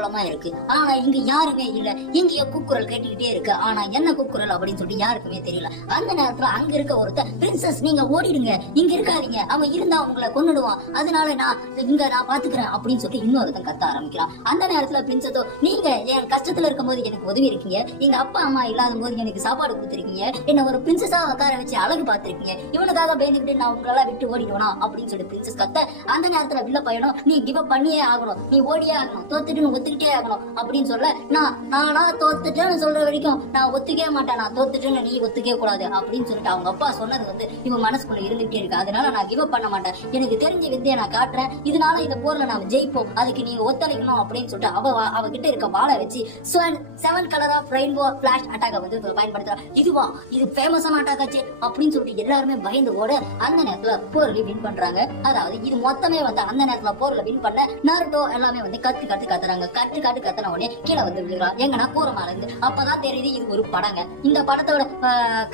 கோலமா இருக்கு. ஆனா இங்க யாருமே இல்ல. இங்கேயோ கூக்குரல் கேட்டுக்கிட்டே இருக்கு. ஆனா என்ன கூக்குரல் அப்படின்னு சொல்லிட்டு யாருக்குமே தெரியல. அந்த நேரத்துல அங்க இருக்க ஒருத்தர், பிரின்சஸ் நீங்க ஓடிடுங்க, இங்க இருக்காதீங்க, அவன் இருந்தா உங்களை கொன்னுடுவான், அதனால நான் பாத்துக்கிறேன் அப்படின்னு சொல்லிட்டு இன்னொருத்தன் கத்த ஆரம்பிக்கிறான். அந்த நேரத்துல பிரின்சஸோ, நீங்க என் கஷ்டத்துல இருக்கும் போது எனக்கு உதவி இருக்கீங்க, எங்க அப்பா அம்மா இல்லாத போது எனக்கு சாப்பாடு கொடுத்துருக்கீங்க, என்ன ஒரு பிரின்சஸா உட்கார வச்சு அழகு பார்த்திருக்கீங்க, இவனுக்காக பயந்துகிட்டு நான் உங்களெல்லாம் விட்டு ஓடிடுவேனா அப்படின்னு சொல்லிட்டு பிரின்சஸ் கத்த. அந்த நேரத்துல வில்ல பையனும், நீ கிவ் அப் பண்ணியே ஆகணும், நீ ஓடியே ஆகணும், தோத்துட்டு ஒத்துக்கிட்டே ஆகணும் அப்படின்னு சொல்ல, நானா தோத்துட்டேன்னு சொல்ற வரைக்கும் நான் ஒத்துக்கவே மாட்டேன், நான் தோத்துட்டேன்னு நீ ஒத்துக்கவே கூடாது அப்படின்னு சொல்லிட்டு அவங்க அப்பா சொன்னது வந்து இவன் மனசுக்குள்ள இருந்துகிட்டே இருக்கு. அதனால நான் கிவ் அப் பண்ண மாட்டேன், எனக்கு தெரிஞ்ச வித்தியை நான் காட்டுறேன், இதனால இந்த போர்ல நாம ஜெயிப்போம், அதுக்கு நீ ஒத்துழைக்கணும் அப்படின்னு சொல்லிட்டு அவ கிட்ட இருக்க பாலை வச்சு 7 கலர் ஆஃப் ரெயின்போ பிளாஷ் அட்டாக வந்து பயன்படுத்துறா. இது ஃபேமஸான அட்டாக் ஆச்சு அப்படின்னு சொல்லிட்டு எல்லாருமே பயந்து ஓட அந்த நேரத்துல போர்ல வின் பண்றாங்க. அதாவது இது மொத்தமே வந்து அந்த நேரத்துல போர்ல வின் பண்ண நருட்டோ எல்லாமே வந்து கத்துறாங்க. கத்துன உடனே கீழே வந்து விழுகிறான். எங்கன்னா கூரமால இருந்து. அப்பதான் தெரியுது இது ஒரு படங்க. இந்த படத்தோட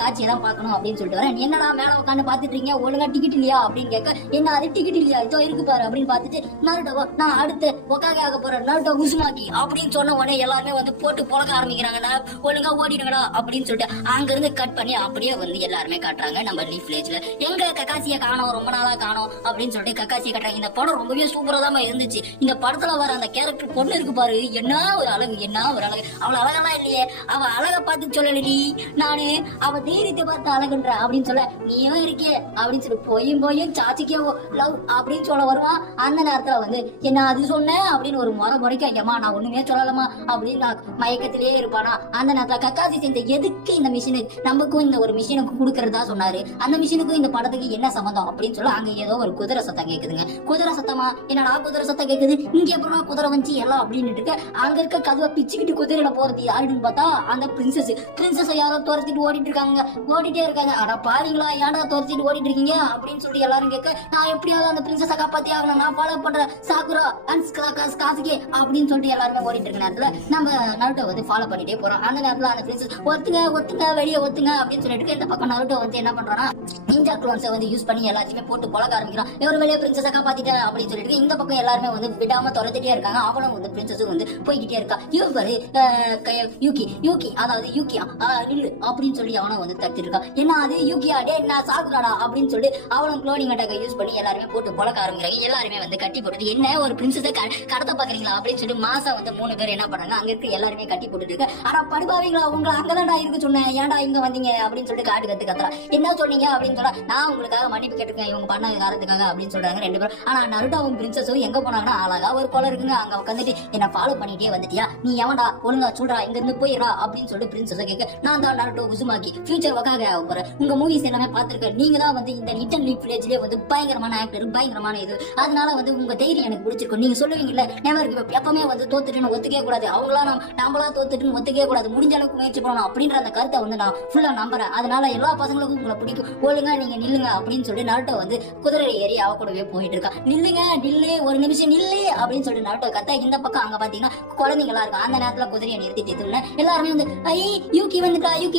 காட்சியை தான் பார்க்கணும் அப்படின்னு சொல்லிட்டு வரேன். என்னடா மேல உட்காந்து பாத்துட்டு இருக்கீங்க, ஒழுங்கா டிக்கெட் இல்லையா அப்படின்னு கேட்க, என்ன அது டிக்கெட் இல்லையா, இதோ இருக்கு பாரு அப்படின்னு பார்த்துட்டு, நருட்டோ நான் அடுத்து ஒக்காக ஆக போறேன், நருட்டோ உசுமாக்கி அப்படின்னு சொன்ன உடனே எல்லாருமே வந்து போட்டு புழக்க ஆரம்பிக்கிறாங்க. ஒழுங்கா ஓடிடுங்கடா அப்படின்னு சொல்லிட்டு அங்க இருந்து கட் பண்ணி அப்படியே வந்து எல்லாருமே காட்டுறாங்க நம்ம லீஃப் வில்லேஜ்ல. எங்க கக்காசியை காணோம், ரொம்ப நாளா காணோம் அப்படின்னு சொல்லிட்டு கக்காசியை காட்டுறாங்க. இந்த படம் ரொம்பவே சூப்பரா தான் இருந்துச்சு. இந்த படத்துல வர அந்த கேரக்டர் பொண்ணு இருக்கு பாரு, என்ன ஒரு அழகு, அவளை அழகெல்லாம் இல்லையே, அவ அழகை பார்த்து சொல்லலடி, நானு அவ தைரியத்தை பார்த்து அழகுன்ற அப்படின்னு சொல்ல, நீயும் இருக்கே அப்படின்னு சொல்லி போயும் சாச்சிக்கே லவ் அப்படின்னு சொல்ல வருவான். அந்த நேரத்துல வந்து என்ன அது சொன்ன அப்படின்னு ஒரு முறைக்க, ஐயம்மா நான் ஒண்ணுமே சொல்லலாமா அப்படின்னு நான் மயக்கத்திலேயே இருப்பானா. அந்த நேரத்துல கக்காசி செஞ்ச எதுக்கு இந்த மிஷினு நமக்கும் இந்த ஒரு மிஷினுக்கு கொடுக்கறதா சொன்னாரு, அந்த மிஷினுக்கும் இந்த படத்துக்கு என்ன சம்பந்தம் அப்படின்னு சொல்ல, அங்க ஏதோ ஒரு குதிரை சத்தம் கேக்குதுங்க. குதிரை சத்தமா, என்னடா குதிரை சத்தம் கேக்குது, இங்க அப்புறமா குதிரை வந்து எல்லாம் அப்படின்னு இருக்கு. அங்க இருக்க கதவை பிச்சுக்கிட்டு குதிரையில போறது யாருன்னு பார்த்தா அந்த பிரின்சஸ் யாரோ துரத்திட்டு ஓடிட்டே இருக்காங்க. ஆனா பாருங்களா, ஏன்டா துரத்திட்டு ஓடிட்டு இருக்கீங்க அப்படின்னு சொல்லி எல்லாரும் கேட்க, நான் எப்படியாவது அந்த பிரின்சஸை காப்பாத்தி ஆகணும், நான் ஃபாலோ பண்றேன் சாக்குரா காசுகே அப்படின்னு சொல்லிட்டு எல்லாருமே ஓடிட்டு இருக்க நேரத்துல நம்ம நருட்டோ வந்து ஃபாலோ பண்ணிட்டே போறோம். அந்த நேரத்துல அந்த பிரின்சஸ் ஒத்துங்க வெளியே ஒத்துங்க அப்படின்னு சொல்லிட்டு இந்த பக்கம் நருட்டோ வந்து என்ன பண்றான்னா, நிஞ்சா க்ளோன்ஸை வந்து யூஸ் பண்ணி எல்லாத்தையுமே போட்டு பழக்க ஆரம்பிக்கிறான். இவர் வெளியே பிரின்சஸை காப்பாத்திட்டேன் அப்படின்னு சொல்லிட்டு இந்த பக்கம் எல்லாருமே வந்து விடாம துரத்திட்டே இருக்காங்க. அவளும் வந்து பிரின்சஸும் வந்து போய்கிட்டே இருக்கா. இவரு யூகி அதாவது யூகியா நில்லு அப்படின்னு சொல்லி அவனும் வந்து தடுத்துட்டு இருக்கா. என்ன அது யூகியா, டே நான் சாகுறாடா அப்படின்னு சொல்லி அவளும் க்ளோனிங் அட்டாக்கை யூஸ் பண்ணி எல்லாருமே போட்டு பழக்க ஆரம்பிக்கிறாங்க. எல்லாருமே வந்து கட்டி போட்டுட்டு, என்ன ஒரு பிரின்சஸை கடத்த பாக்குறீங்களா அப்படின்னு சொல்லி மாசம் வந்து 3 பேர் என்ன பண்ணாங்க, அங்க இருக்க எல்லாருமே கட்டி போட்டுட்டு இருக்கு. ஆனா படுபாவீங்களா, உங்களை அங்கதான்டா இருக்கு சொன்னேன், ஏன்டா இங்க வந்தீங்க அப்படின்னு சொல்லிட்டு காட்டு கத்துறா. என்ன சொன்னீங்க அப்படின்னு சொல்ல, நான் உங்களுக்காக மன்னிப்பு கேட்டிருக்கேன் இவங்க பண்ண காரணத்துக்காக அப்படின்னு சொல்றாங்க 2 பேரும். ஆனா நருட்டோவும் பிரின்சஸும் எங்க போனாங்கன்னா, அழகா ஒரு கொலை இருக்குங்க, அங்க உட்காந்துட்டு என்ன ஃபாலோ பண்ணிட்டே வந்துட்டியா, நீ எவன்டா, ஒழுங்கா சொல்றா, இங்க இருந்து போயிடா அப்படின்னு சொல்லிட்டு பிரின்சஸ் கேட்க, நான் தான் நருட்டோ உசுமாக்கி ஃபியூச்சர் ஒக்காக ஆக போறேன், உங்க மூவிஸ் எல்லாமே பார்த்திருக்கேன், நீங்க தான் வந்து இந்த லிட்டில் லீஃப் வில்லேஜ்லயே வந்து பயங்கரமான ஆக்டர், பயங்கரமான இது, அதனால வந்து உங்க தைரியம் எனக்கு பிடிச்சிருக்கும், நீங்க சொல்லுவீங்கல்ல நெவர் கிவ் அப், எப்பவுமே வந்து தோத்துட்டுன்னு ஒத்துக்கவே கூடாது, அவங்களா நம்மளா தோத்துட்டுன்னு ஒத்துக்கவே கூடாது, முடிஞ்ச அளவுக்கு முயற்சி பண்ணணும் அப்படின்ற அந்த கருத்தை வந்து நான் ஃபுல்லா நம்புறேன், அதனால எல்லா பசங்களுக்கும் உங்களை பிடிக்கும், ஒழுங்கா நீங்க நில்லுங்க அப்படின்னு சொல்லி நருட்டோ வந்து குதிரை ஏறி அவ கூடவே போயிட்டு இருக்கா. நில்லு ஒரு நிமிஷம் நில்லு அப்படின்னு சொல்லிட்டு நருட்டோ கத்த. இந்த பக்கம் அங்க பாத்தீங்கன்னா குழந்தைங்களா இருக்கும். அந்த நேரத்துல குதிரையை நிறுத்திட்டு எல்லாருமே வந்து யூகி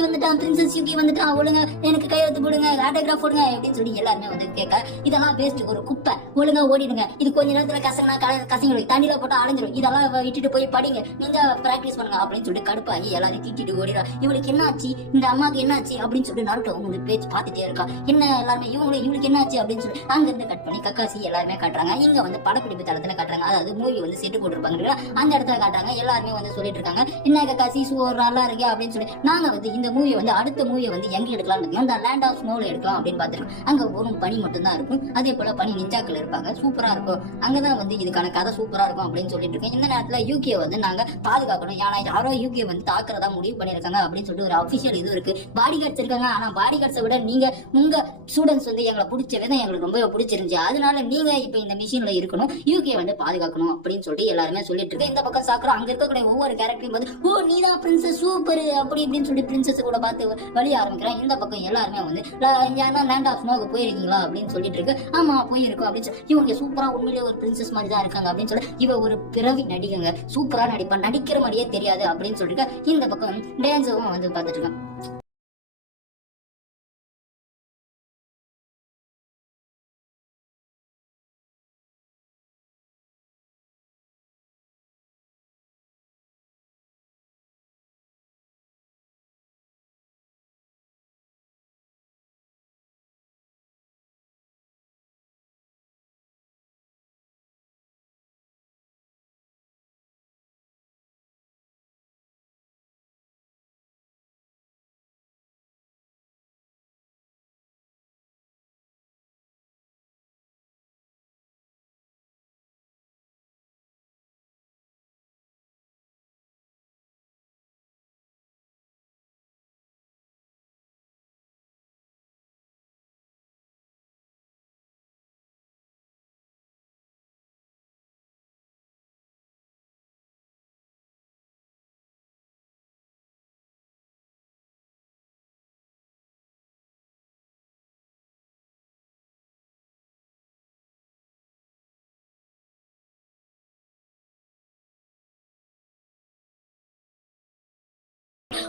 வந்துட்டான் பிரின்சஸ் யூகி வந்துட்டான், ஒழுங்கா எனக்கு கையெழுத்து போடுங்க, ஆட்டோகிராஃப் போடுங்க அப்படின்னு சொல்லி எல்லாருமே வந்து கேட்க, இதெல்லாம் வேஸ்ட், ஒரு குப்பை, ஒழுங்கா ஓடிடுங்க, இது கொஞ்ச நேரத்துல கசங்க தண்ணியில போட்டு அடைஞ்சிடும், இதெல்லாம் விட்டுட்டு போய் படிங்க, நீங்க பிராக்டிஸ் பண்ணுங்க அப்படின்னு சொல்லிட்டு கடுப்பாகி எல்லாரும் திட்டிட்டு ஓடிடா. இவளுக்கு என்ன ஆச்சு, இந்த அம்மாக்கு என்ன ஆச்சு அப்படின்னு சொல்லிட்டு நருட்டோ வந்து பேச்சு பார்த்துட்டே இருக்கா. என்ன எல்லாருமே இவளுக்கு என்ன ஆச்சு அப்படின்னு சொல்லி அங்க இருந்து கட் பண்ணி கக்காசி எல்லாருமே காட்டுறாங்க. இங்க வந்து படப்பிடிப்பு தளத்துல காட்டுறாங்க. அதாவது மூவி வந்து செட்டு போட்டுருப்பாங்க, அந்த இடத்துல காட்டுறாங்க. எல்லாருமே வந்து சொல்லிட்டு இருக்காங்க, என்ன கக்காசி சூப்பர் நல்லா இருக்கு அப்படின்னு சொல்லி. நாங்க வந்து இந்த மூவி வந்து அடுத்த மூவியை வந்து எங்க எடுக்கலாம், இந்த லேண்ட் ஆஃப் ஸ்னோல எடுக்கலாம் அப்படின்னு பாத்துருக்கோம். அங்க ஒரு பனி மட்டும் தான் இருக்கும், அதே போல பனி நிஞ்சாக்கள் இருப்பாங்க, சூப்பரா இருக்கும், அங்கதான் வந்து இதுக்கான கதை சூப்பரா இருக்கும் அப்படின்னு சொல்லிட்டு இருக்கேன். இந்த நேரத்துல யூகே வந்து நாங்க பாதுகாக்கணும், ஏன்னா யாரோ யூகே வந்து தாக்குறதா முடிவு பண்ணிருக்காங்க அப்படின்னு சொல்லிட்டு ஒரு அபிஷியல் இது இருக்கு. பாடி கார்ட்ஸ் இருக்காங்க, ஆனா பாடி கார்ட்ஸை விட நீங்க உங்க ஸ்டூடெண்ட்ஸ் வந்து எங்களை பிடிச்ச விதம் எங்களுக்கு ரொம்ப பிடிச்சிருந்துச்சு, அதனால நீங்க இப்ப இந்த மிஷின்ல இருக்கணும், யூகே வந்து பாதுகாக்கணும் அப்படின்னு சொல்லிட்டு எல்லாருமே சொல்லிட்டு இருக்கு. இந்த பக்கம் சாக்குறோம், அங்க இருக்கக்கூடிய ஒவ்வொரு கேரக்டரையும் பார்த்து, ஓ நீதான் பிரின்சஸ் சூப்பர் அப்படி இப்படின்னு சொல்லி பிரின்சஸ் கூட பார்த்து வழி ஆரம்பிக்கிறேன். இந்த பக்கம் எல்லாருமே வந்து லேண்ட் ஆஃப் ஸ்னோக்கு போயிருக்கீங்களா அப்படின்னு சொல்லிட்டு இருக்கு. ஆமா போயிருக்கோம் அப்படின்னு சொல்லி, இவங்க சூப்பரா உண்மையிலேயே ஒரு பிரின்சஸ் மாதிரி தான் இருக்காங்க அப்படின்னு சொல்லி, இவ ஒரு பிறவி நடிகங்க, சூப்பரா நடிப்பா, நடிக்கிற மாதிரியே தெரியாது அப்படின்னு சொல்லிட்டு இந்த பக்கம் டான்ஸும் வந்து பார்த்துட்டு இருக்கேன்.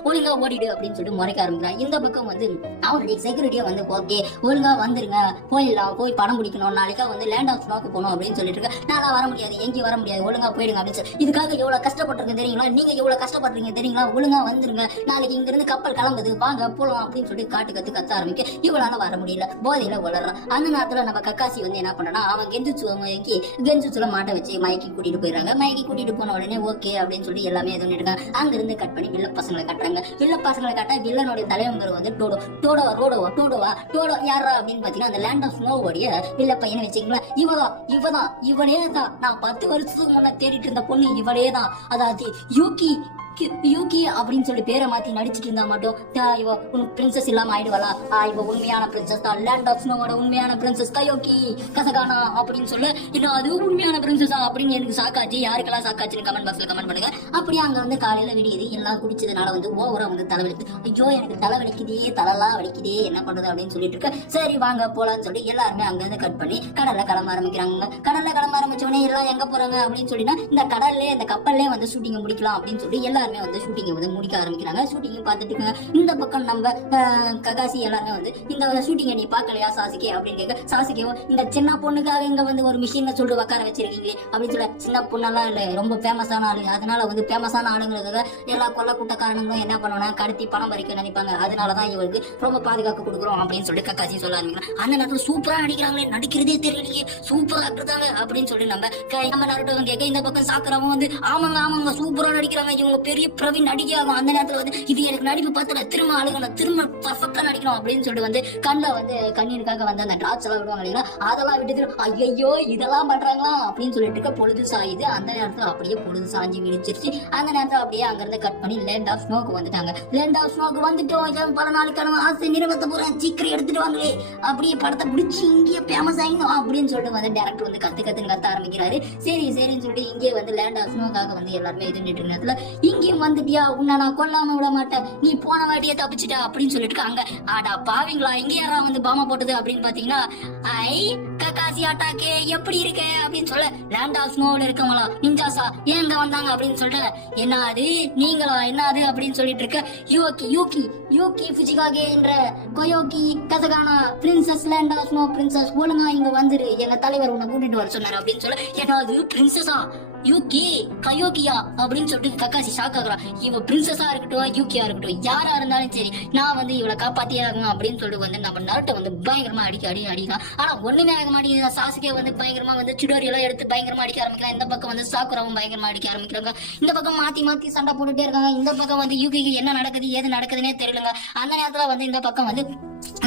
ஒழுங்கா ஓடிடு அப்படின்னு சொல்லிட்டு முறைக்க ஆரம்பிக்கிறான். இந்த பக்கம் வந்து அவனுடைய செக்யூரிட்டியா வந்து ஓகே ஒழுங்கா வந்துருங்க, போயிடலாம், போய் படம் பிடிக்கணும், நாளைக்கா வந்து லேண்ட் ஆஃப் ஸ்னோக்கு போகணும் அப்படின்னு சொல்லிட்டு இருக்க. நான் வர முடியாது, எங்கேயும் வர முடியாது, ஒழுங்கா போயிடுங்க அப்படின்னு சொல்லி இதுக்காக எவ்வளவு கஷ்டப்பட்டிருக்கேன் தெரியுங்களா, நீங்க எவ்வளவு கஷ்டப்படுறீங்க தெரியுங்களா, ஒழுங்கா வந்துருங்க, நாளைக்கு இங்க இருந்து கப்பல் கிளம்புது, வாங்க போலாம் அப்படின்னு சொல்லிட்டு கத்த ஆரம்பிக்க இவளால வர முடியல, போதையில வளர்றான். அந்த நேரத்துல நம்ம கக்காசி வந்து என்ன பண்ணனா அவன் கெஞ்சுச்சுல மாட்ட வச்சு மயக்கி கூட்டிட்டு போயிடுறாங்க. மயக்கி கூட்டிட்டு போன உடனே ஓகே அப்படின்னு சொல்லி எல்லாமே இது பண்ணிருக்காங்க. அங்க இருந்து கட் பண்ணி வில்ல பசங்களை கட்டுறாங்க. வில்ல பசங்களை கட்ட வில்லனுடைய தலைவங்க வந்து டோடோ யாரா அப்படின்னு பாத்தீங்கன்னா அந்த லேண்ட் ஆஃப் ஸ்னோவோடைய வில்ல பையனை வச்சுங்களா, இவனே தான் நான் 10 வருஷத்துக்கு முன்ன தேடிட்டு இருந்த பொண்ணு இவளே தான், அதாவது யூகி அப்படின்னு சொல்லி பேரை மாத்தி நடிச்சிட்டு இருந்தா மட்டும் இவ பிரின்சஸ் இல்லாம ஆயிடுவாளா, இவ உண்மையான பிரின்சஸ் தான், லேண்ட் ஆஃப் ஸ்னோவோட உண்மையான பிரின்சஸ் கயோகி கசகானா அப்படின்னு சொல்ல, இன்னும் அது உண்மையான பிரின்சஸா அப்படின்னு எனக்கு சாக்காச்சு. யாருக்கெல்லாம் சாக்காச்சுன்னு கமெண்ட் பாக்ஸ்ல கமெண்ட் பண்ணுங்க. அப்படியே அங்க வந்து காலையில விடியுது, எல்லாம் குடிச்சதுனால வந்து ஓவரா வந்து தலைவலிக்குது. ஐயோ எனக்கு தலை வலிக்குதே, தலைலாம் வலிக்குதே, என்ன பண்றது அப்படின்னு சொல்லிட்டு இருக்க. சரி வாங்க போலான்னு சொல்லி எல்லாருமே அங்க இருந்து கட் பண்ணி கடல்ல கிளம்ப ஆரம்பிக்கிறாங்க. கடல்ல கிளம்ப ஆரம்பிச்சோடனே எல்லாம் எங்க போறாங்க அப்படின்னு சொல்லினா இந்த கடல்லே இந்த கப்பல்லே வந்து ஷூட்டிங் முடிக்கலாம் அப்படின்னு சொல்லி எல்லாருமே வந்து ஷூட்டிங்கை வந்து முடிக்க ஆரம்பிக்கிறாங்க. ஷூட்டிங் பார்த்துட்டு இந்த பக்கம் நம்ம ககாசி எல்லாருமே வந்து இந்த ஷூட்டிங்கை நீ பார்க்கலையா சாசிக்கே அப்படின்னு கேட்க, சாசிக்கேவும் இந்த சின்ன பொண்ணுக்காக இங்க வந்து ஒரு மிஷினை சொல்லிட்டு உட்கார வச்சிருக்கீங்களே அப்படின்னு சொல்ல, சின்ன பொண்ணெல்லாம் இல்ல, ரொம்ப ஃபேமஸான ஆளுங்க, அதனால வந்து ஃபேமஸான ஆளுங்களுக்காக எல்லா கொல்ல கூட்டக்காரங்களும் என்ன பண்ணுவாங்க, கடத்தி பணம் பறிக்க நினைப்பாங்க, அதனாலதான் இவருக்கு ரொம்ப பாதுகாப்பு கொடுக்குறோம் அப்படின்னு சொல்லி கக்காசி சொல்ல ஆரம்பிக்கிறாங்க. அந்த நேரத்தில் சூப்பரா அடிக்கிறாங்களே, நடிக்கிறதே தெரியலையே, சூப்பரா இருக்கிறாங்க அப்படின்னு சொல்லி நம்ம நருட்டோ கேட்க, இந்த பக்கம் சாக்குறவங்க வந்து ஆமாங்க சூப்பரா நடிக்கிறாங்க, இவங்க பெரிய பிரவீன் நடிகையாகும். அந்த நேரத்துல வந்து இது எனக்கு நடிப்பு பார்த்தல, திரும்ப அழுகணும், திரும்ப பர்ஃபெக்டா நடிக்கணும் அப்படின்னு சொல்லிட்டு வந்து கண்ணில் வந்து கண்ணீருக்காக வந்து அந்த டிராப்ஸ் எல்லாம் விடுவாங்க இல்லைங்களா, அதெல்லாம் விட்டு ஐயோ இதெல்லாம் பண்றாங்களா அப்படின்னு சொல்லிட்டு இருக்க. பொழுது சாயுது. அந்த நேரத்துல அப்படியே பொழுது சாஞ்சி விழிச்சிருச்சு. அந்த நேரத்துல அப்படியே அங்க இருந்து கட் பண்ணி லேண்ட் ஆஃப் ஸ்னோக்கு வந்துட்டாங்க. லேண்ட் ஆஃப் ஸ்னோக்கு வந்துட்டோம், பல நாளைக்கான ஆசை நிறைவேற்ற போறேன், சீக்கிரம் எடுத்துட்டு வாங்களே, அப்படியே படத்தை பிடிச்சி இங்கேயே ஃபேமஸ் ஆகிடும் அப்படின்னு சொல்லிட்டு வந்து டேரக்டர் வந்து கத்த ஆரம்பிக்கிறாரு. சரின்னு சொல்லிட்டு இங்கே வந்து லேண்ட் ஆஃப் ஸ்னோக்காக வந்து எல்லாருமே இது நின்று நேரத்துல இங்கேயும் வந்துட்டியா, உன்னை நான் கொல்லாம விட மாட்டேன், நீ போன வாட்டியே தப்பிச்சுட்டா அப்படின்னு சொல்லிட்டு அங்க ஆடா பாவீங்களா, இங்க யாரா வந்து பாமா போட்டது அப்படின்னு பாத்தீங்கன்னா ஐ கக்காசி அட்டாக்கே எப்படி இருக்க அப்படின்னு சொல்ல, லேண்ட் ஆஃப் ஸ்னோல இருக்கவங்களா நிஞ்சாசா ஏங்க வந்தாங்க அப்படின்னு சொல்லிட்டு, என்ன அது நீங்களா என்ன அது அப்படின்னு சொல்லிட்டு இருக்க. யூகி ஃபுஜிகாகே என்ற Koyoki Kasakana princess land of snow princess ஒழுங்கா இங்க வந்துரு, எங்க தலைவர் உன்னை கூட்டிட்டு வர சொன்னாரு அப்படின்னு சொல்ல, ஏன்னா அது பிரின்சஸா யூகி கயோகியா அப்படின்னு சொல்லிட்டு கக்காசி ஷாக் ஆகுறான். இவ பிரின்சஸா இருக்கட்டும் யூகியா இருக்கட்டும் யாரா இருந்தாலும் சரி, நான் வந்து இவளை காப்பாத்தியே ஆகணும் அப்படின்னு சொல்லிட்டு வந்து நம்ம நருட்டோ வந்து பயங்கரமா அடிக்கலாம். ஆனா ஒண்ணுமே ஆக மாட்டேங்குது. சாசுகே வந்து பயங்கரமா வந்து சிடோரி எல்லாம் எடுத்து பயங்கரமா அடிக்க ஆரம்பிக்கிறான். இந்த பக்கம் வந்து சாக்குராவும் பயங்கரமா அடிக்க ஆரம்பிக்கிறாங்க. இந்த பக்கம் மாத்தி சண்டை போட்டுட்டே இருக்காங்க. இந்த பக்கம் வந்து யூகிக்கு என்ன நடக்குது ஏது நடக்குதுன்னே தெரியலங்க. அந்த நேரத்துல வந்து இந்த பக்கம் வந்து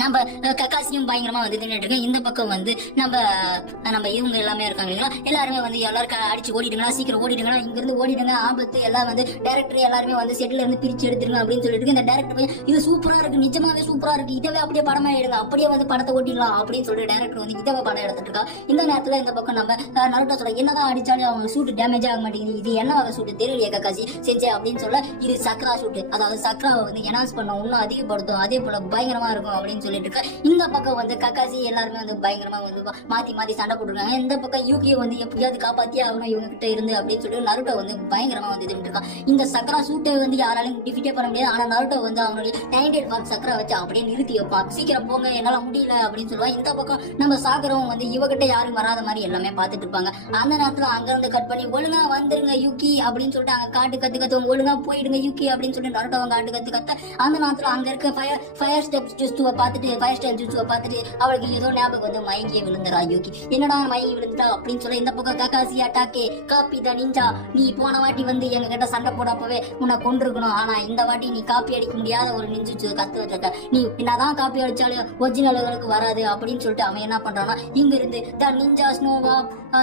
நம்ம கக்காசியும் பயங்கரமா வந்து தின்னுட்டு இருக்கேன். இந்த பக்கம் வந்து நம்ம இவங்க எல்லாமே இருக்காங்க இல்லைங்களா, எல்லாருமே வந்து எல்லாரும் அடிச்சு ஓடிடுங்களா, சீக்கிரம் ஓடிடுங்களா, இங்க இருந்து ஓடிடுங்க, ஆபத்து, எல்லாம் வந்து டைரக்டர் எல்லாருமே வந்து செட்ல இருந்து பிரிச்சு எடுத்துருங்க அப்படின்னு சொல்லிட்டு இந்த டைரக்டர் இது சூப்பரா இருக்கு, நிஜமாவே சூப்பரா இருக்கு, இதவே அப்படியே படமா எடுங்க, அப்படியே வந்து படத்தை ஓட்டிடலாம் அப்படின்னு சொல்லிட்டு டைரக்டர் வந்து இதவே படம் எடுத்துட்டு இருக்கா. இந்த நேரத்துல இந்த பக்கம் நம்ம நருட்டோ சொல்ல, என்னதான் அடிச்சாலும் அவங்க சூட்டு டேமேஜ் ஆக மாட்டேங்குது, இது என்ன வகை சூட்டு தெரியலையே கக்காசி செஞ்சே அப்படின்னு சொல்ல, இது சக்ரா சூட்டு, அதாவது சக்ராவை வந்து எனான்ஸ் பண்ண இன்னும் அதிகப்படுத்தும், அதே போல பயங்கரமா இருக்கும் அப்படின்னு சொல்லிட்டு இருக்க. இந்த பக்கம் வந்து கக்காசி எல்லாருமே வந்து பயங்கரமா வந்து மாத்தி சண்டை போட்டுருக்காங்க. இந்த பக்கம் யூகியை வந்து எப்படியாவது காப்பாத்தியே ஆகணும் இவங்க கிட்ட இருந்து அப்படின்னு சொல்லிட்டு நருட்டோ வந்து பயங்கரமா வந்து இது இருக்கான். இந்த சக்ரா சூட்டை வந்து யாராலையும் டிஃபிட்டே பண்ண முடியாது. ஆனா நருட்டோ வந்து அவனுடைய 98 சக்ரா வச்சு அப்படியே நிறுத்தி வைப்பான். சீக்கிரம் போங்க என்னால முடியல அப்படின்னு சொல்லுவான். இந்த பக்கம் நம்ம சாகரவும் வந்து இவகிட்ட யாரும் வராத மாதிரி எல்லாமே பார்த்துட்டு இருப்பாங்க. அந்த நேரத்துல அங்க இருந்து கட் பண்ணி ஒழுங்கா வந்துருங்க யூகி அப்படின்னு சொல்லிட்டு அங்க காட்டு கத்துவங்க, ஒழுங்கா போயிடுங்க யூகி அப்படின்னு சொல்லிட்டு நருட்டோ காட்டு கத்த. அந்த நேரத்துல அங்க இருக்க ஃபயர் ஸ்டெப்ஸ் ஜூஸ்டுவை பார்த்துட்டு அவளுக்கு ஏதோ ஞாபகம் வந்து மயங்கிய விழுந்துறா யூகி. என்னடா மயங்கி விழுந்துட்டா அப்படின்னு சொல்ல, இந்த பக்கம் கக்காசி அட்டாக்கே காப்பி த நிஞ்சா, நீ போன வாட்டி வந்து எங்க கிட்ட சண்டை போடப்பவே உன்னை கொண்டிருக்கணும், ஆனா இந்த வாட்டி நீ காப்பி அடிக்க முடியாத ஒரு நிஞ்சு கத்து வச்சிருக்க, நீ என்னதான் காப்பி அடிச்சாலும் ஒரிஜினல்களுக்கு வராது அப்படின்னு சொல்லிட்டு அவன் என்ன பண்றான்னா இங்க இருந்து த நிஞ்சா ஸ்னோவா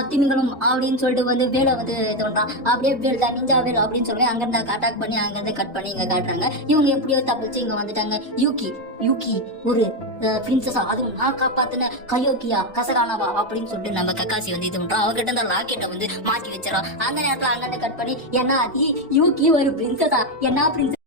திமிங்களும் அப்படின்னு சொல்லிட்டு வந்து வேலை வந்து இது பண்றான். அப்படியே வேல் த நிஞ்சா வேல் அப்படின்னு சொல்லி அங்க இருந்து அட்டாக் பண்ணி அங்க இருந்து கட் பண்ணி இங்க காட்டுறாங்க. இவங்க எப்படியோ தப்பிச்சு இங்க வந்துட்டாங்க. யூகி ஒரு பிரின்சஸா, அதுவும் நான் காப்பாத்தின கயோக்கியா கசகானாவா அப்படின்னு சொல்லிட்டு நம்ம கக்காசி வந்து இது பண்றோம். அவகிட்ட இந்த ராக்கெட்டை வந்து மாத்தி வச்சிடறோம். அந்த நேரத்துல அண்ணன் கட் பண்ணி என்ன யூகி ஒரு பிரின்சஸா, என்ன பிரின்சஸ்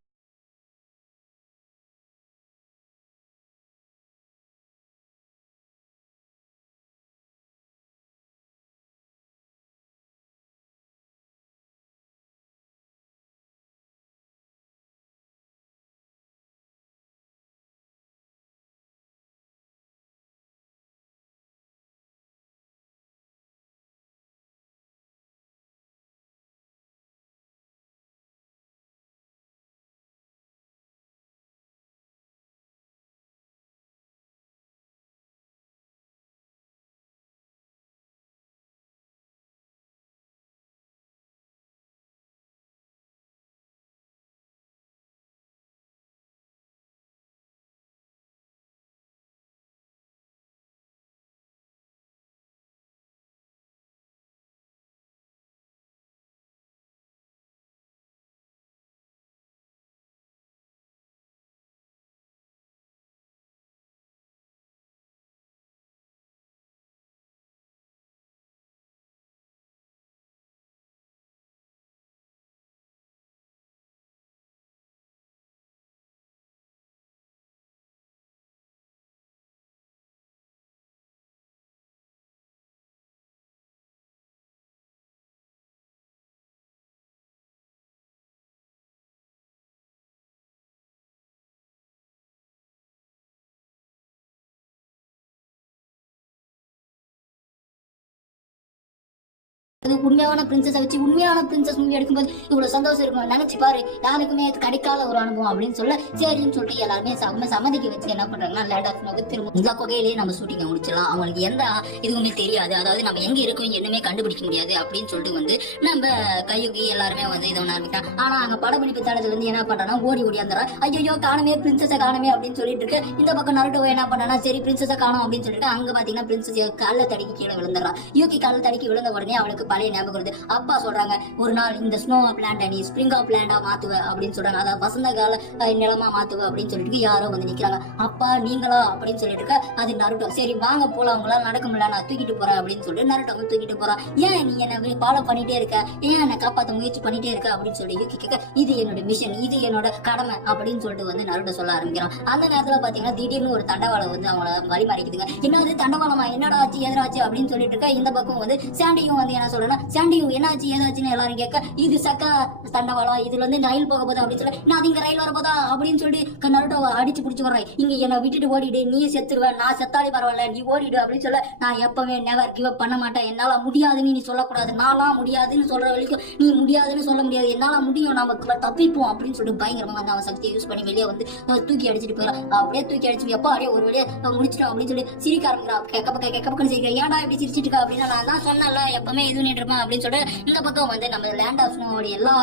உண்மையான பிரின்சஸை வச்சு உண்மையான பிரின்சஸ் மூவி எடுக்கும்போது இவ்வளவு சந்தோஷம் இருக்கும், நினைச்சு பாரு, யாருக்குமே கிடைக்காத ஒரு அனுபவம் அப்படின்னு சொல்ல சரின்னு சொல்லிட்டு எல்லாருமே சம்மதிக்க வச்சு என்ன பண்றாங்கன்னா லேண்ட் ஆஃப் ஸ்னோக்கு திரும்ப இந்த கொகையிலேயே நம்ம ஷூட்டிங்க முடிச்சிடலாம், அவங்களுக்கு எந்த இதுவுமே தெரியாது, அதாவது நம்ம எங்க இருக்கோம் என்னமே கண்டுபிடிக்க முடியாது அப்படின்னு சொல்லிட்டு வந்து நம்ம கையுகி எல்லாருமே வந்து இதை ஒன்று ஆரம்பிக்கிறாங்க. ஆனா அங்க படப்பிடிப்பு தளத்துல இருந்து என்ன பண்றாங்கன்னா ஓடி ஓடியாந்துறா, ஐயோ காணமே பிரின்சஸை காணமே அப்படின்னு சொல்லிட்டு இருக்கு. இந்த பக்கம் நருட்டோ என்ன பண்ணா சரி பிரின்சஸை காணும் அப்படின்னு சொல்லிட்டு அங்க பாத்தீங்கன்னா பிரின்சஸ் கால தடிக்கு கீழே விழுந்துறா. யூகி கால தடிக்கு விழுந்த உடனே அவளுக்கு பழைய ஞாபகம் வருது. அப்பா சொல்றாங்க ஒரு நாள் இந்த ஸ்னோ பிளான்ட் நீ ஸ்பிரிங் ஆஃப் பிளான்டா மாத்துவ அப்படின்னு சொல்றாங்க, அதாவது வசந்த கால நிலமா மாத்துவ அப்படின்னு சொல்லிட்டு யாரோ வந்து நிக்கிறாங்க. அப்பா நீங்களா அப்படின்னு சொல்லிட்டு இருக்க. அது நருட்டோ. சரி வாங்க போலாம், அவங்களால நடக்க முடியல, நான் தூக்கிட்டு போறேன் அப்படின்னு சொல்லிட்டு நருட்டோ தூக்கிட்டு போறான். ஏன் நீ என்ன ஃபாலோ பண்ணிட்டே இருக்க, ஏன் என்ன காப்பாத்த முயற்சி பண்ணிட்டே இருக்க அப்படின்னு சொல்லி யூகி கேட்க, இது என்னோட மிஷன், இது என்னோட கடமை அப்படின்னு சொல்லிட்டு வந்து நருட்டோ சொல்ல ஆரம்பிக்கிறான். அந்த நேரத்துல பாத்தீங்கன்னா திடீர்னு ஒரு தண்டவாளம் வந்து அவங்கள வழி மறைக்குதுங்க. என்னது தண்டவாளமா, என்னடா ஆச்சு எதிராச்சு அப்படின்னு சொல்லிட்டு இருக்க. இந்த பக்கம் வந்து சாண்டியும் வந்து என்ன சொல்றேன்னா சாண்டியும் என்னாச்சு ஏதாச்சுன்னு எல்லாரும் கேட்க, இது சக்கா தண்டவாளம், இதுல வந்து ரயில் போக போதா அப்படின்னு சொல்லி, நான் இங்க ரயில் வர போதா அப்படின்னு சொல்லி நருட்டோவை அடிச்சு பிடிச்சு வர்றேன். இங்க என்ன விட்டுட்டு ஓடிடு, நீ செத்துருவேன், நான் செத்தாலே பரவாயில்ல, நீ ஓடிடு அப்படின்னு சொல்ல, நான் எப்பவுமே நெவர் கிவ் அப் பண்ண மாட்டேன், என்னால முடியாதுன்னு நீ சொல்லக்கூடாது, நான்லாம் முடியாதுன்னு சொல்ற வரைக்கும் நீ முடியாதுன்னு சொல்ல முடியாது, என்னால முடியும், நமக்கு தப்பிப்போம் அப்படின்னு சொல்லிட்டு பயங்கரமா வந்து அவன் சக்தியை யூஸ் பண்ணி வெளியே வந்து தூக்கி அடிச்சுட்டு போயிடறான். அப்படியே தூக்கி அடிச்சு எப்போ அப்படியே ஒரு வழியே முடிச்சிட்டோம் அப்படின்னு சொல்லி சிரிக்க ஆரம்பிக்கிறான். கேட்கப்பக்கம் சிரிக்கிறேன், ஏன்டா இப்படி சிரிச்சிட்டு இருக்கா அப்படின்னா, நான் தான் சொன்னல எப்பவுமே இது பண்ணிட்டு இருப்பேன் அப்படின்னு சொல்லிட்டு இந்த பக்கம் வந்து நம்ம லேண்ட் ஆஃப் ஸ்னோவோட எல்லா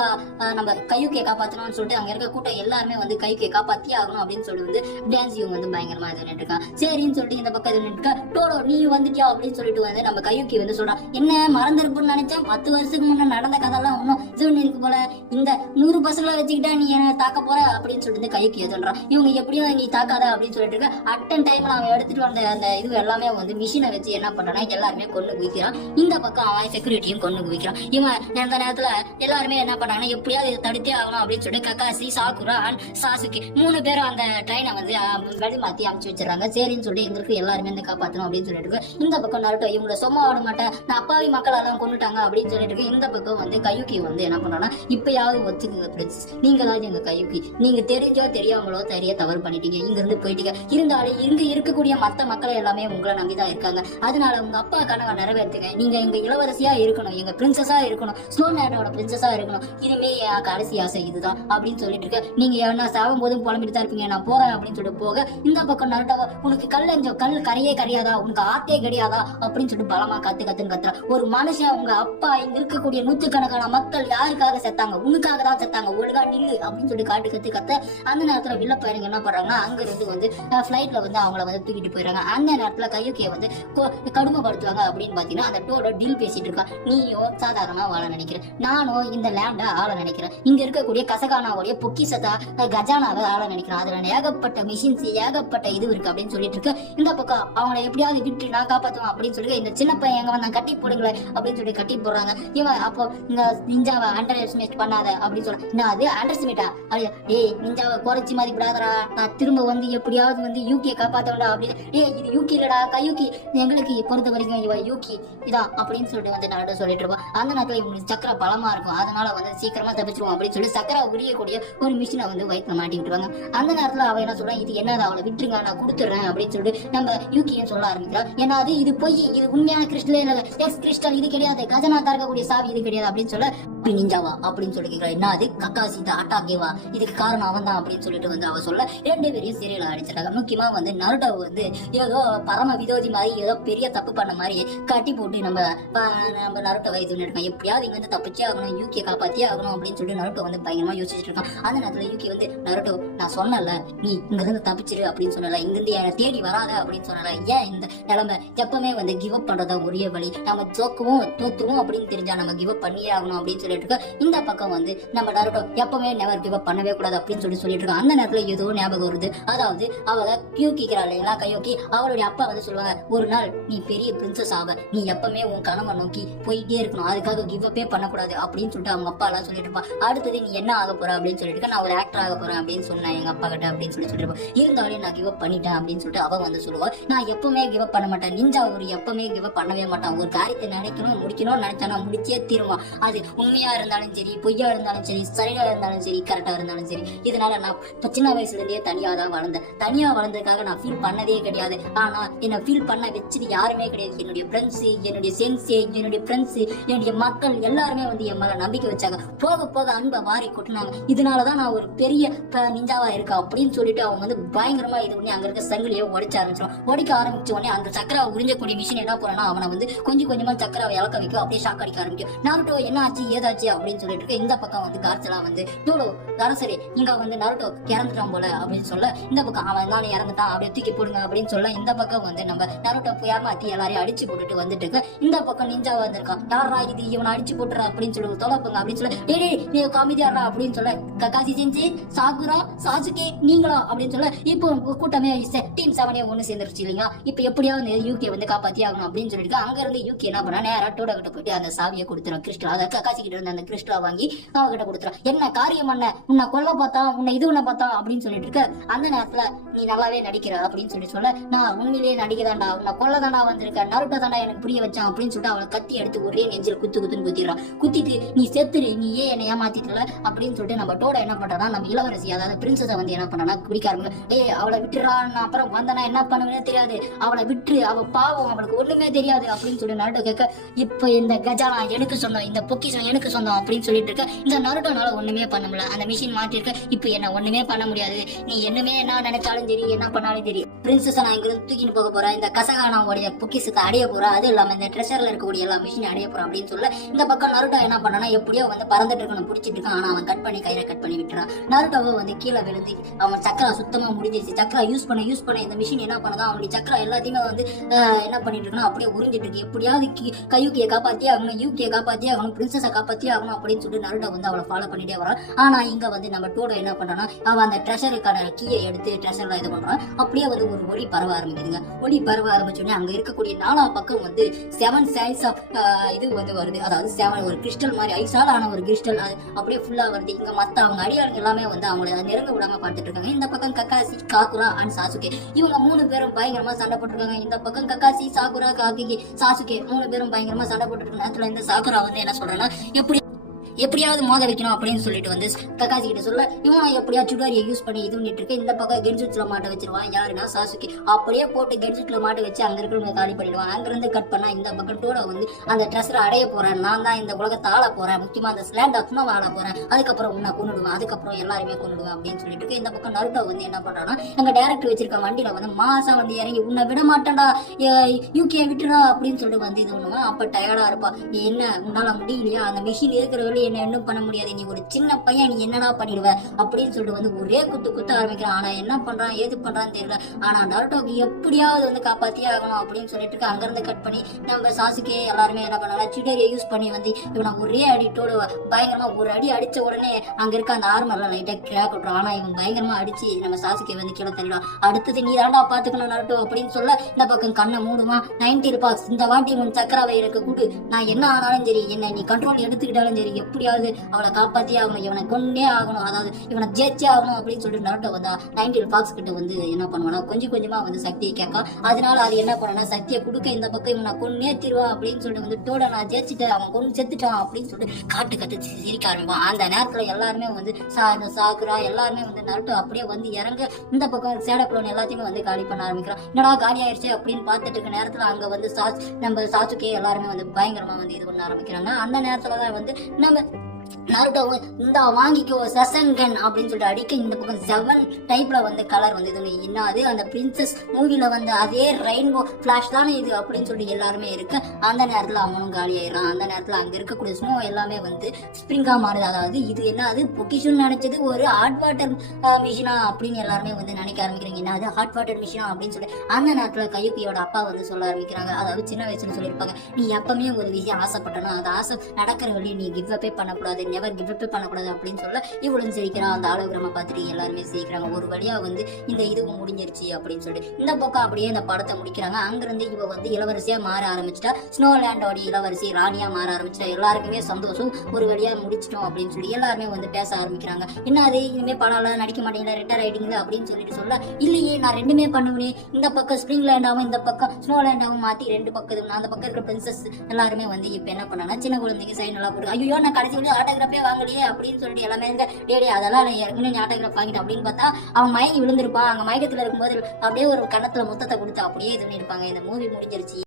நம்ம கையுக்கியை காப்பாற்றணும்னு சொல்லிட்டு அங்க இருக்க கூட்டம் எல்லாருமே வந்து கையுக்கியை காப்பாத்தி ஆகணும் அப்படின்னு சொல்லி வந்து டான்ஸியும் வந்து பயங்கரமா இது பண்ணிட்டு இருக்கான். சரின்னு சொல்லிட்டு இந்த பக்கம் இது பண்ணிட்டு இருக்கா. டோடோ நீ வந்துட்டியா அப்படின்னு சொல்லிட்டு வந்து நம்ம கையுக்கி வந்து சொல்றான், என்ன மறந்துருப்புன்னு நினைச்சேன், 10 வருஷத்துக்கு முன்ன நடந்த கதெல்லாம் ஒன்னும் இது இருக்கு போல, இந்த 100 பசங்களை வச்சுக்கிட்டா நீ என்ன தாக்க போற அப்படின்னு சொல்லிட்டு கையுக்கி சொல்றான். இவங்க எப்படியும் நீ தாக்காத அப்படின்னு சொல்லிட்டு இருக்க. அட்டன் டைம்ல அவன் எடுத்துட்டு வந்த அந்த இது எல்லாமே வந்து மிஷினை வச்சு என்ன பண்றான்னா எல்லாருமே கொண்டு குவிக்கிறான். இந்த பக்கம் அவன் செக்யூரிட்டியும் கொண்டு குவிக்கிறான். இவன் அந்த நேரத்துல எல்லாருமே என்ன பண்ணாங்கன்னா எப்படியாவது இதை தடுத்தே ஆகணும் அப்படின்னு சொல்லிட்டு கக்காசி சாக்குரா அண்ட் சாசுகி 3 பேரும் அந்த ட்ரெயினை வந்து வழி மாத்தி அமைச்சு வச்சிடறாங்க. சரின்னு சொல்லி எங்களுக்கு எல்லாருமே வந்து காப்பாற்றணும் அப்படின்னு சொல்லிட்டு இருக்கு. இந்த பக்கம் நருட்டோ இவங்களை சும்மா ஆட மாட்டேன், நான் அப்பாவி மக்கள் எல்லாம் கொண்டுட்டாங்க அப்படின்னு சொல்லிட்டு இருக்கு. இந்த பக்கம் வந்து கையுக்கி வந்து என்ன பண்ணான்னா இப்பயாவது ஒத்துக்குங்க பிரின்சஸ், நீங்களாவது எங்க கையுக்கி, நீங்க தெரிஞ்சோ தெரியாமலோ தெரிய தவறு பண்ணிட்டீங்க, இங்க இருந்து போயிட்டீங்க, இருந்தாலும் இங்க இருக்கக்கூடிய மத்த மக்கள் எல்லாமே உங்களை நம்பிதான் இருக்காங்க, அதனால உங்க அப்பா கனவை நிறைவேற்றுங்க, நீங்க எங்க இளவரசியா இருக்கணும், எங்க பிரின்சஸா இருக்கணும், ஸ்னோமேனோட பிரின்சஸா இருக்கணும், இதுமே என் கடைசி ஆசை இதுதான் அப்படின்னு சொல்லிட்டு இருக்க. நீங்க என்ன சாகும் போதும் புலம்பிட்டு தான் இருப்பீங்க, நான் போறேன் அப்படின்னு சொல்லிட்டு போக இந்த பக்கம் நருட்டோவா உனக்கு கல் கரையே கரையாதா, உனக்கு ஆத்தே கிடையாதா அப்படின்னு சொல்லிட்டு பலமா கத்துன்னு கத்துறா. ஒரு மனுஷன் உங்க அப்பா இங்க இருக்கக்கூடிய 100கணக்கான மக்கள் யாருக்காக செத்தாங்க, உனக்காக தான் செத்தாங்க, ஒழுங்கா நில்லு அப்படின்னு சொல்லிட்டு கத்து அந்த நேரத்துல வில்ல பையனுங்க என்ன பண்றாங்கன்னா அங்க இருந்து வந்து பிளைட்ல வந்து அவங்கள வந்து தூக்கிட்டு போயிடுறாங்க. அந்த நேரத்துல கையுக்கிய வந்து கடுமைப்படுத்துவாங்க அப்படின்னு பாத்தீங்கன்னா அந்த டோட டீல் பேசிட்டு இருக்கா. நீயோ சாதாரணமா வாழ நினைக்கிறேன், நானும் இந்த லேண்ட ஆள நினைக்கிறேன், இங்க இருக்கக்கூடிய கசகானாவுடைய பொக்கிசத்தா கஜானாவை ஆள நினைக்கிறேன், அதுல ஏகப்பட்ட மிஷின்ஸ் ஏகப்பட்ட இது இருக்கு அப்படின்னு சொல்லிட்டு இருக்கு. இந்த பக்கம் அவங்களை எப்படியாவது விட்டு நான் காப்பாத்துவோம் அப்படின்னு சொல்லி இந்த சின்ன பையன் எங்க வந்தா கட்டி போடுங்களேன் அப்படின்னு சொல்லி கட்டி போடுறாங்க. இவன் அப்போ இந்த நிஞ்சாவை அண்டர் எஸ்டிமேட் பண்ணாத அப்படின்னு சொல்ல, அது அண்டர் எஸ்டிமேட்டா ஏய் நிஞ்சாவை குறைச்சி மதிப்பிடாதரா, நான் திரும்ப வந்து எப்படியாவது வந்து யூகியை காப்பாத்தவண்டா அப்படின்னு. இது யூகி இல்லடா கையூக்கி, எங்களுக்கு பொறுத்த வரைக்கும் இவ யூகி இதான் அப்படின்னு சொல்லிட்டு வந்து நட சொல்லிட்டு இருப்பான். அந்த நேரத்துல இவங்களுக்கு சக்கரை பலமா இருக்கும், அதனால வந்து சீக்கிரமா தப்பிச்சிருவோம் அப்படின்னு சொல்லி சக்கரை உரியக்கூடிய ஒரு மிஷினை வந்து வயிற்றுல மாட்டி விட்டுருவாங்க. அந்த நேரத்துல அவ என்ன சொல்றான், இது என்னது அவளை விட்டுருங்க நான் கொடுத்துறேன் அப்படின்னு சொல்லிட்டு நம்ம யூகியும் சொல்ல ஆரம்பிக்கிறான். ஏன்னா இது பொய், இது உண்மையான கிறிஸ்டலே இல்ல, எக்ஸ் கிறிஸ்டல் இது கிடையாது, கஜனா தரக்கூடிய சாவி இது கிடையாது அப்படின்னு சொல்ல நிஞ்சாவா அப்படின்னு சொல்லி கேட்கிறா. என்ன அது கக்காசி அட்டாக்கேவா, இதுக்கு காரணம் அவன் தான் அப்படின்னு சொல்லிட்டு வந்து அவ சொல்ல 2 பேரையும் சீரியல் அடிச்சிட்டாங்க. முக்கியமா வந்து நருட்டோ வந்து ஏதோ பரம விரோதி மாதிரி ஏதோ பெரிய தப்பு பண்ண மாதிரி கட்டி போட்டு நம்ம நருட்டோ வயசு இருக்கான், எப்படியாவது இங்க வந்து தப்பிச்சே ஆகணும், யூகியை காப்பாத்தியே ஆகணும் அப்படின்னு சொல்லிட்டு நருட்டோ வந்து பயங்கரமா யோசிச்சுட்டு இருக்கான். அந்த நேரத்துல யூகி வந்து நருட்டோ நான் சொன்னல நீ இங்க இருந்து தப்பிச்சிரு அப்படின்னு சொன்னல, இங்க இருந்து என்னை தேடி வராத அப்படின்னு சொன்னல, ஏன் இந்த நிலைமை எப்பவுமே வந்து கிவ் அப் பண்றதா ஒரே வழி, நம்ம தோத்துருவோம் அப்படின்னு தெரிஞ்சா நம்ம கிவ் அப் பண்ணியே ஆகணும் அப்படின்னு சொல்லிட்டு இருக்க. இந்த பக்கம் வந்து நம்ம நருட்டோ எப்பவுமே நெவர் கிவ் அப் பண்ணவே கூடாது அப்படின்னு சொல்லிட்டு இருக்கான். அந்த நேரத்துல ஏதோ ஞாபகம் வருது, அதாவது அவ யூகிக்கிறா இல்லைங்களா கையோக்கி, அவளுடைய அப்பா வந்து சொல்லுவாங்க ஒரு நாள் நீ பெரிய பிரின்சஸ் ஆவ, நீ எப்பவுமே உன் கனவை நோக்கி போயிட்டே இருக்கணும், அதுக்காக கிவ் அப்பே பண்ணக்கூடாது அப்படின்னு சொல்லிட்டு அவங்க அப்பா எல்லாம் சொல்லிட்டு இருப்பா. அடுத்தது நீ என்ன ஆக போற அப்படின்னு சொல்லிட்டு நான் ஒரு ஆக்டர் ஆக போறேன் அப்படின்னு சொன்னேன் எங்க அப்பா கிட்ட அப்படின்னு சொல்லிட்டு இருப்பேன். இருந்தாலும் நான் கிவ் அப் பண்ணிட்டேன் அப்படின்னு சொல்லிட்டு அவ வந்து சொல்லுவா, நான் எப்பவுமே கிவ் அப் பண்ண மாட்டேன், நிஞ்சா ஒரு எப்பவுமே கிவ் அப் பண்ணவே மாட்டான், ஒரு காரியத்தை நினைக்கணும் முடிக்கணும்னு நினைச்சானா முடிச்சே தீருவான், அது உண்மையா உண்மையா இருந்தாலும் சரி, பொய்யா இருந்தாலும் சரி, சரியா இருந்தாலும் சரி, கரெக்டா இருந்தாலும் சரி. இதனால நான் இப்ப சின்ன வயசுல இருந்தே தனியா தான் வளர்ந்தேன். தனியா வளர்ந்ததுக்காக நான் ஃபீல் பண்ணதே கிடையாது. ஆனா என்ன ஃபீல் பண்ண வச்சது யாருமே கிடையாது. என்னுடைய ஃப்ரெண்ட்ஸ், என்னுடைய சென்சே, என்னுடைய ஃப்ரெண்ட்ஸ், என்னுடைய மக்கள் எல்லாருமே வந்து என் மேல நம்பிக்கை வச்சாங்க. போக போக அன்பை வாரி கொட்டினாங்க. இதனாலதான் நான் ஒரு பெரிய நிஞ்சாவா இருக்கேன் அப்படின்னு சொல்லிட்டு அவங்க வந்து பயங்கரமா இது பண்ணி அங்க இருக்க சங்கிலியை உடைச்ச ஆரம்பிச்சிடும். உடைக்க ஆரம்பிச்ச உடனே அந்த சக்கரை உறிஞ்சக்கூடிய மிஷின் என்ன போறேன்னா அவனை வந்து கொஞ்சம் கொஞ்சமா சக்கரை இழக்க வைக்கும். அப்படியே ஷாக் அடிக்க ஆரம்பிக்கும். நருட்டோ என்ன ஆச்சு ஏதாச்சு அப்படின்னு சொல்லிட்டு இருக்கு. இந்த பக்கம் வந்து கார்ச்சலா வந்து டோடோ சரி இங்க வந்து நருட்டோ இறந்துட்டான் போல அப்படின்னு சொல்ல, இந்த பக்கம் அவன் தானே இறந்துட்டான் அப்படியே தூக்கி போடுங்க அப்படின்னு சொல்ல, இந்த பக்கம் வந்து நம்ம நருட்டோ ஏமாத்தி எல்லாரையும் அடிச்சு போட்டுட்டு வந்துட்டு இருக்கு. இந்த பக்கம் நிஞ்சா வந்திருக்கான். யாரா இது இவனை அடிச்சு போட்டுற அப்படின்னு சொல்லி தொலைப்புங்க அப்படின்னு சொல்ல, டே காமிதியாரா அப்படின்னு சொல்ல, ககாசி செஞ்சு சாகுரா சாசுகே நீங்களா அப்படின்னு சொல்ல, இப்போ கூட்டமே டீம் 7 ஒண்ணு சேர்ந்துருச்சு இல்லைங்களா. இப்ப எப்படியாவது யூகே வந்து காப்பாத்தி ஆகணும் அப்படின்னு சொல்லிட்டு அங்க இருந்து யூகே என்ன பண்ணா நேரா டோடோ கிட்ட போயிட்டு அந்த சாவியை கொடுத்துரும். கிறிஸ்டல் அதை ககாசி கிட்ட இருந்து அந்த கிறிஸ்டலா வாங்கி அவகிட்ட கொடுத்துரும். என்ன காரியம் பண்ண உன்னை கொல்ல பார்த்தா உன்னை இது உன்ன பார்த்தா அப்படின்னு சொல்லிட்டு இருக்க. அந்த நேரத்துல நீ நல்லாவே நடிக்கிற அப்படின்னு சொல்ல, நான் உண்மையிலேயே நடிக்கதாண்டா, உன்னை கொல்லதாண்டா வந்திருக்க, நருட்டோ தாண்டா எனக்கு புரிய வச்சான் அப்படின்னு சொல்லிட்டு அவளை கத்தி எடுத்து ஒரே நெஞ்சில் குத்துன்னு குத்திடுறான். குத்திட்டு நீ செத்துரு, நீ ஏன் என்னை ஏமாத்திட்டல அப்படின்னு சொல்லிட்டு நம்ம டோடோ என்ன பண்றா, நம்ம இளவரசி அதாவது பிரின்சஸை வந்து என்ன பண்ணா குடிக்க ஆரம்பிச்சு. அவளை விட்டுறான், அப்புறம் வந்தனா என்ன பண்ணுவேன்னு தெரியாது, அவளை விட்டு அவ பாவம், அவளுக்கு ஒண்ணுமே தெரியாது அப்படின்னு சொல்லி நருட்டோ கேட்க, இப்ப இந்த கஜானா எனக்கு சொந்தம், இந்த பொக்கிஷம் எனக்கு சொந்தம் அப்படின்னு சொல்லிட்டு இருக்க. இந்த நருட்டோனால ஒண்ணுமே பண்ண முடியல. அந்த மிஷின் மாட்டிருக்க. இப்ப என்ன ஒண்ணுமே பண்ண முடியாது. நீ என்னமே என்ன நினைச்சாலும் சரி, என்ன பண்ணாலும் சரி, பிரின்சஸ் நான் இங்கிருந்து தூக்கிட்டு போக போறேன். இந்த கசகானாவுடைய பொக்கிஷத்தை அடைய போறேன். அது இல்லாம இந்த ட்ரெஷர்ல இருக்கக்கூடிய எல்லா மிஷின் அடைய போறோம் அப்படின்னு சொல்ல, இந்த பக்கம் நருட்டோ என்ன பண்ணனா எப்படியோ வந்து பறந்துட்டு இருக்கணும் பிடிச்சிட்டு இருக்கான். ஆனா அவன் கட் பண்ணி கையில கட் பண்ணி விட்டுறான். நருட்டோவை வந்து கீழே விழுந்து அவன் சக்கரா சுத்தமா முடிஞ்சிருச்சு. சக்கரா யூஸ் பண்ண இந்த மிஷின் என்ன பண்ணதா அவனுடைய சக்கரா எல்லாத்தையுமே வந்து என்ன பண்ணிட்டு இருக்கணும் அப்படியே உறிஞ்சிட்டு இருக்கு. எப்படியாவது கையூக்கியை காப்பாத்தியே ஆகணும், யூகியை காப்பாத்தியே ஆகணும், பிரின்சஸை காப்பாத்தியே ஆகணும் அப்படின்னு சொல்லிட்டு நருட்டோ வந்து அவளை ஃபாலோ பண்ணிட்டே வரான். ஆனா இங்க வந்து நம்ம டோடோ என்ன பண்றான்னா அவன் அந்த ட்ரெஷருக்கான கீயை எடுத்து ட்ரெஷர்ல இது பண்றான். அப்படியே வந்து ஒரு ஒளி பரவ ஆரம்பிக்குதுங்க. ஒளி பரவ ஆரம்பிச்சோடனே அங்க இருக்கக்கூடிய 4 பக்கம் வந்து 7 சைஸ் ஆஃப் இது வந்து வருது. அதாவது 7 ஒரு கிறிஸ்டல் மாதிரி ஐசால் ஆன ஒரு கிறிஸ்டல் அப்படியே ஃபுல்லா வருது. இங்க மத்த அவங்க அடியாளுங்க எல்லாமே வந்து அவங்களை நெருங்க விடாம பார்த்துட்டு இருக்காங்க. இந்த பக்கம் கக்காசி, காக்குரா அண்ட் சாசுகே இவங்க 3 பேரும் பயங்கரமா சண்டை போட்டுருக்காங்க. இந்த பக்கம் கக்காசி, சாகுரா, காக்கி, சாசுகே 3 பேரும் பயங்கரமா சண்டை போட்டுருக்க நேரத்துல இந்த சாகுரா வந்து என்ன சொல்றேன்னா எப்படியாவது மோத வைக்கணும் அப்படின்னு சொல்லிட்டு வந்து கக்காசி கிட்ட சொல்ல, இவன் எப்படியா சுடாரியை யூஸ் பண்ணி இது பண்ணிட்டு இருக்க. இந்த பக்கம் கென்ஜுட்ல மாட்ட வச்சிருவான். யாருன்னா சாசுகே அப்படியே போட்டு கென்ஜுட்ல மாட்ட வச்சு அங்க இருக்கிறவங்க காலி பண்ணிடுவான். அங்க இருந்து கட் பண்ணா இந்த பக்கம் டோடோ வந்து அந்த ட்ரெஸ்ஸரை அடைய போறேன், நான் தான் இந்த உலகத்தை ஆள போறேன், முக்கியமா அந்த ஸ்லாண்ட் ஆஃப்னா ஆள போறேன், அதுக்கப்புறம் உன்னை கொண்டுடுவேன், அதுக்கப்புறம் எல்லாருமே கொண்டுடுவேன் அப்படின்னு சொல்லிட்டு இருக்கு. இந்த பக்கம் நருட்டோ வந்து என்ன பண்றான்னா அங்க டைரக்டர் வச்சிருக்க வண்டியில வந்து மாசா வந்து இறங்கி உன்னை விட மாட்டேன்டா யூகே விட்டுடா அப்படின்னு சொல்லிட்டு வந்து இது பண்ணுவான். அப்ப டயர்டா இருப்பா. என்ன உன்னால முடியலையா, அந்த மிஷின் இருக்கிற வழி என்ன இன்னும் பண்ண முடியாது, நீ ஒரு சின்ன பையன், நீ என்னடா பண்ணிடுவ அப்படின்னு சொல்லிட்டு வந்து ஒரே குத்த ஆரம்பிக்கிறான். ஆனா என்ன பண்றான் ஏது பண்றான்னு தெரியல. ஆனா நருட்டோக்கு எப்படியாவது வந்து காப்பாத்தியே ஆகணும் அப்படின்னு சொல்லிட்டு இருக்கு. அங்க இருந்து கட் பண்ணி நம்ம சாசுகே எல்லாருமே என்ன பண்ணாங்க, சுடரியை யூஸ் பண்ணி வந்து இவனை ஒரே அடிட்டோடு பயங்கரமா ஒரு அடி அடிச்ச உடனே அங்க இருக்க அந்த ஆர்மர்லாம் லைட்டா கிராக் விட்டுரும். ஆனா இவன் பயங்கரமா அடிச்சு நம்ம சாசுகே வந்து கீழே தள்ளிடும். அடுத்தது நீ தாண்டா பாத்துக்கணும் நருட்டோ அப்படின்னு சொல்ல, இந்த பக்கம் கண்ணை மூடுமா, 90 ரூபாய் இந்த வாட்டி உன் சக்கராவை எனக்கு கூடு, நான் என்ன ஆனாலும் சரி, என்ன நீ கண்ட்ரோல் எடுத்துக்கிட்டாலும் சரி, எப்படியாவது அவளை காப்பாத்தியே ஆகணும், இவனை கொண்டே ஆகணும், அதாவது இவனை ஜெயிச்சே ஆகணும் அப்படின்னு சொல்லிட்டு நருட்டோ வந்தா 90 ரூபாய் கிட்ட வந்து என்ன பண்ணுவானா கொஞ்சம் கொஞ்சமா வந்து சக்தியை கேட்கா. அதனால அது என்ன பண்ணா சக்தியை கொடுக்க இந்த பக்கம் இவனை கொன்னே தீருவான் அப்படின்னு சொல்லிட்டு வந்து டோட நான் ஜெயிச்சுட்டேன், அவன் கொண்டு செத்துட்டான் அப்படின்னு சொல்லிட்டு காட்டு சிரிக்க ஆரம்பிப்பான். அந்த நேரத்துல எல்லாருமே வந்து சாகுரா எல்லாருமே வந்து நருட்டோ அப்படியே வந்து இறங்க இந்த பக்கம் சேடக்குளோன் எல்லாத்தையுமே வந்து காலி பண்ண ஆரம்பிக்கிறான். என்னடா காலி ஆயிடுச்சு அப்படின்னு பார்த்துட்டு இருக்க நேரத்துல அங்க வந்து நம்ம சாசுகே எல்லாருமே வந்து பயங்கரமா வந்து இது பண்ண ஆரம்பிக்கிறாங்க. அந்த நேரத்துலதான் வந்து நம்ம நருட்டோ இந்த வாங்கிக்கோ சசங்கன் அப்படின்னு சொல்லிட்டு அடிக்க இந்த பக்கம் 7 டைப்ல வந்து கலர் வந்து இது என்னது அந்த பிரின்சஸ் மூவில வந்து அதே ரெயின்போ பிளாஷ் தானே இது அப்படின்னு சொல்லிட்டு எல்லாருமே இருக்கு. அந்த நேரத்துல அவனும் காலி ஆயிடுறான். அந்த நேரத்துல அங்க இருக்கக்கூடிய ஸ்னோ எல்லாமே வந்து ஸ்ப்ரிங்கா மாறுது. அதாவது இது என்னது பொக்கிஷன் நினைச்சது ஒரு ஹாட் வாட்டர் மிஷினா அப்படின்னு எல்லாருமே வந்து நினைக்க ஆரம்பிக்கிறாங்க. என்னது ஹாட் வாட்டர் மிஷினா அப்படின்னு சொல்லி அந்த நேரத்துல கையுக்கியோட அப்பா வந்து சொல்ல ஆரம்பிக்கிறாங்க. அதாவது சின்ன வயசுல சொல்லியிருப்பாங்க, நீ எப்பவுமே ஒரு விஷயம் ஆசைப்பட்டனா அது ஆசை நடக்கிற வழி நீ கிவ் அப்பே பண்ணக்கூடாது, நெவர் கிவ் அப் பண்ணக்கூடாது அப்படின்னு சொல்ல இவளும் சிரிக்கிறான். அந்த ஹாலோகிராமை பார்த்துட்டு எல்லாருமே சிரிக்கிறாங்க. ஒரு வழியா வந்து இந்த இதுவும் முடிஞ்சிருச்சு அப்படின்னு சொல்லிட்டு இந்த பக்கம் அப்படியே இந்த படத்தை முடிக்கிறாங்க. அங்கிருந்து இவ வந்து இளவரசியா மாற ஆரம்பிச்சிட்டா. ஸ்னோலேண்டோட இளவரசி ராணியா மாற ஆரம்பிச்சிட்டா. எல்லாருக்குமே சந்தோஷம், ஒரு வழியா முடிச்சிட்டோம் அப்படின்னு சொல்லி எல்லாருமே வந்து பேச ஆரம்பிக்கிறாங்க. என்ன அது இனிமே படம் நடிக்க மாட்டீங்களா, ரிட்டையர் ஆயிட்டீங்களா அப்படின்னு சொல்லிட்டு சொல்ல, இல்லையே நான் ரெண்டுமே பண்ணுவேன், இந்த பக்கம் ஸ்ப்ரிங் லேண்டாவும் இந்த பக்கம் ஸ்னோ லேண்டாவும் மாத்தி 2 பக்கம் அந்த பக்கம் இருக்கிற பிரின்சஸ் எல்லாருமே வந்து இப்ப என்ன பண்ணாங்கன்னா சின்ன குழந்தைங்க சைன் எல்லாம் போட்டு, ஐயோ நான் கடைசி வந்து ஆட்டோகிராஃபே வாங்கலையே அப்படின்னு சொல்லிட்டு எல்லாமே டேடி அதெல்லாம் ஏற்கனவே ஆட்டோகிராஃப் வாங்கிட்டு அப்படின்னு பார்த்தா அவன் மயங்கி விழுந்திருப்பான். அங்க மயக்கத்துல இருக்கும்போது அப்படியே ஒரு கணத்துல முத்தத்தை கொடுத்து அப்படியே இது பண்ணிருப்பாங்க. இந்த மூவி முடிஞ்சிருச்சு.